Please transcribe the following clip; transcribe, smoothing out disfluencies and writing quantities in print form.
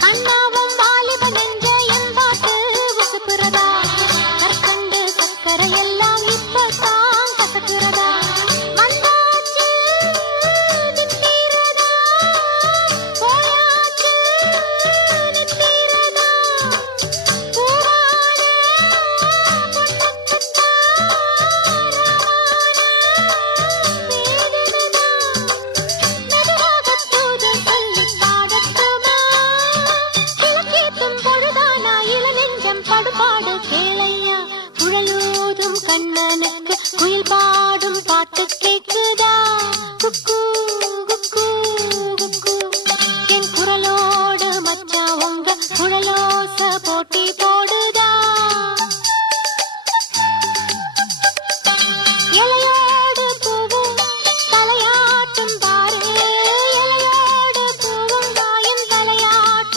அண்ணாவும் வாலிப நெஞ்ச என் பாட்டு உசுப்புறதா கற்கண்டு சக்கரை எல்லாம் இப்பதான் கசக்குறதா வந்தாச்சு நிக்கிறதா போயாச்சு நிக்கிறதா பூவான பொட்டக்கட்டா மெதுவாக தூது சொல்லி பாடட்டுமா கிழக்கேத்தும் பொழுதானா இள நெஞ்சம் படுபாடு கேளையா குழலூதும் கண்ணனுக்கு குயில் பாடும் பாட்டு கேக்குதா குக்கூ